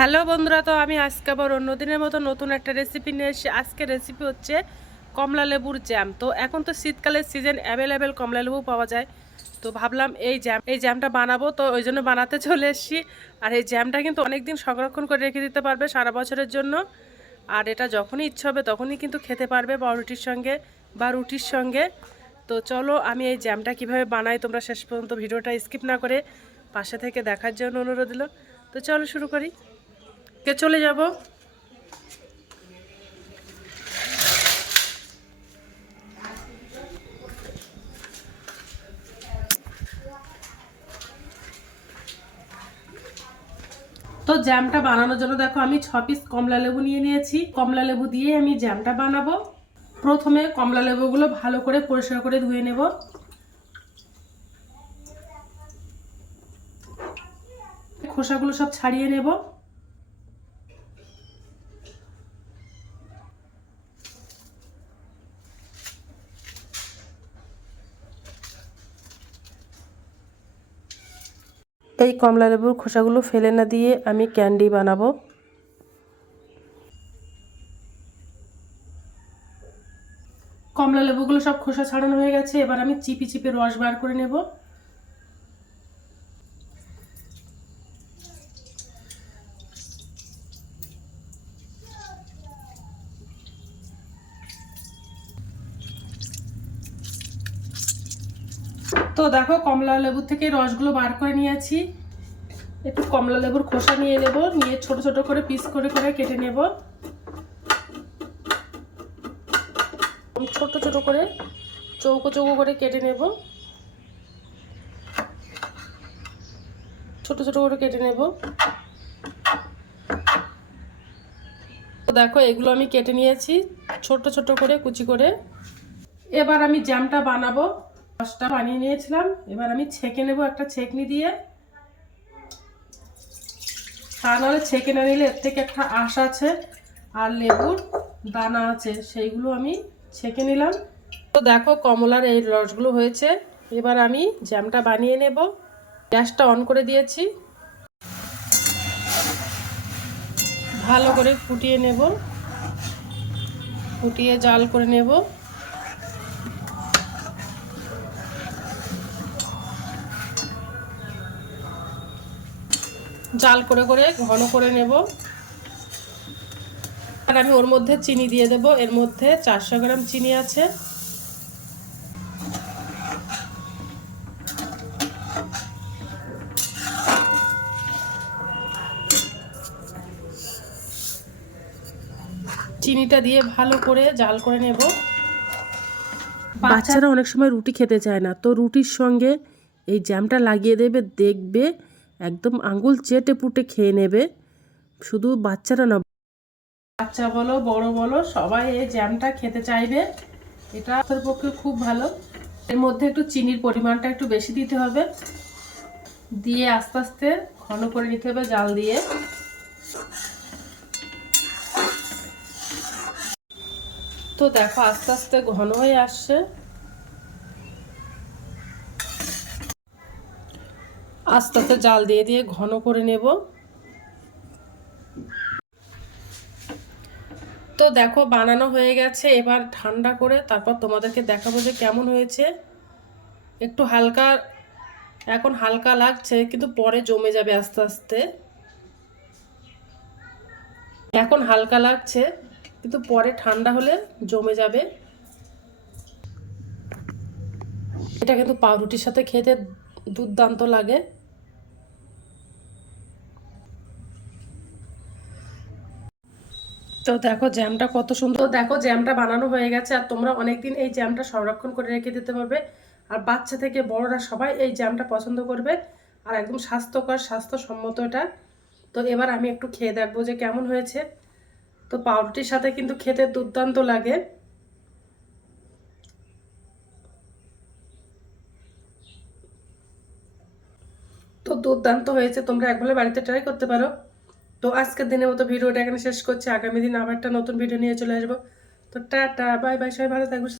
Hello বন্ধুরা, তো আমি আজকে আবার অন্যদিনের মতো নতুন একটা রেসিপি নিয়ে এসেছি। আজকে রেসিপি হচ্ছে কমলা লেবুর জ্যাম। তো এখন তো শীতকালের সিজন, অ্যাভেলেবেল কমলা লেবু পাওয়া যায়। তো ভাবলাম এই জ্যামটা বানাবো, তো ওই জন্য বানাতে চলে এসেছি। আর এই জ্যামটা কিন্তু অনেক দিন সংরক্ষণ করে রেখে দিতে পারবে সারা বছরের জন্য। আর এটা যখনই ইচ্ছা হবে তখনই কিন্তু খেতে পারবে পাউরুটির সঙ্গে বা রুটির সঙ্গে। তো চলো আমি এই জ্যামটা কিভাবে বানাই তোমরা শেষ পর্যন্ত ভিডিওটা স্কিপ না করে পাশে থেকে দেখার জন্য অনুরোধ দিল। তো চলো শুরু করি। চলে যাব। তো জ্যামটা বানানোর জন্য দেখো আমি 6 পিস কমলা লেবু নিয়ে নিয়েছি। কমলা লেবু দিয়ে আমি জ্যামটা বানাবো। প্রথমে কমলা লেবুগুলো ভালো করে পরিষ্কার করে ধুয়ে নেব। খোসাগুলো সব ছাড়িয়ে নেব। এই কমলা লেবুর খোসাগুলো ফেলে না দিয়ে আমি ক্যান্ডি বানাবো। কমলা লেবুগুলো সব খোসা ছাড়ানো হয়ে গেছে, এবার আমি চিপে চিপে রস বার করে নেব। তো দেখো কমলা লেবু থেকে রসগুলো বার করে নিয়েছি। একটু কমলা লেবুর খোসা নিয়ে নেব, নিয়ে ছোট ছোট করে পিস করে করে কেটে নেব। ছোট ছোট করে চৌকো চৌকো করে কেটে নেব। ছোট ছোট করে কেটে নেব। তো দেখো এগুলো আমি কেটে নিয়েছি ছোট ছোট করে কুচি করে। এবার আমি জ্যামটা বানাবো। রসটা বানিয়ে নিয়েছিলাম, এবার আমি ছেঁকে নেব একটা ছেঁকনি দিয়ে। তা নাহলে ছেঁকে না নিলে এর থেকে একটা আঁশ আছে আর লেবুর দানা আছে, সেইগুলো আমি ছেঁকে নিলাম। তো দেখো কমলার এই রসগুলো হয়েছে। এবার আমি জ্যামটা বানিয়ে নেব। গ্যাসটা অন করে দিয়েছি, ভালো করে ফুটিয়ে নেব, ফুটিয়ে জাল করে নেব। জাল করে করে ঘন করে নেব। আর আমি ওর মধ্যে চিনি দিয়ে দেব। এর মধ্যে 400 গ্রাম চিনি আছে। চিনিটা দিয়ে ভালো করে জাল করে নেব। বাচ্চারা অনেক সময় রুটি খেতে চায় না, তো রুটির সঙ্গে এই জ্যামটা লাগিয়ে দেবে, দেখবে একদম আঙ্গুল চেটে পুটে খেয়ে নেবে। শুধু বাচ্চারা না, বাচ্চা বলো বড় বলো সবাই এই জ্যামটা খেতে চাইবে। এটা আমাদের পক্ষে খুব ভালো। এর মধ্যে একটু চিনির পরিমাণটা একটু বেশি দিতে হবে, দিয়ে আস্তে আস্তে ঘন করে নিতে হবে জাল দিয়ে। তো দেখো আস্তে আস্তে ঘন হয়ে আসছে। আস্তে আস্তে জাল দিয়ে দিয়ে ঘন করে নেব। তো দেখো বানানো হয়ে গেছে। এবার ঠান্ডা করে তারপর তোমাদেরকে দেখাবো যে কেমন হয়েছে। একটু হালকা, এখন হালকা লাগছে কিন্তু পরে জমে যাবে আস্তে আস্তে। এখন হালকা লাগছে কিন্তু পরে ঠান্ডা হলে জমে যাবে। এটা কিন্তু পাউরুটির সাথে খেতে দুর্দান্ত লাগে। তো দেখো জ্যামটা কত সুন্দর। দেখো জ্যামটা বানানো হয়ে গেছে, আর তোমরা অনেকদিন এই জ্যামটা সংরক্ষণ করে রেখে দিতে পারবে। আর বাচ্চা থেকে বড়রা সবাই এই জ্যামটা পছন্দ করবে। আর একদম স্বাস্থ্যকর, স্বাস্থ্যসম্মত এটা। তো এবার আমি একটু খেয়ে দেখবো যে কেমন হয়েছে। তো পাউরুটির সাথে কিন্তু খেতে দুর্দান্ত লাগে। তো দুর্দান্ত হয়েছে, তোমরা একবার বাড়িতে ট্রাই করতে পারো। তো আজকের দিনের মতো ভিডিওটা এখানে শেষ করছি। আগামী দিন আবার একটা নতুন ভিডিও নিয়ে চলে আসবো। তো টাটা, বাই বাই, সবাই ভালো থাকবে।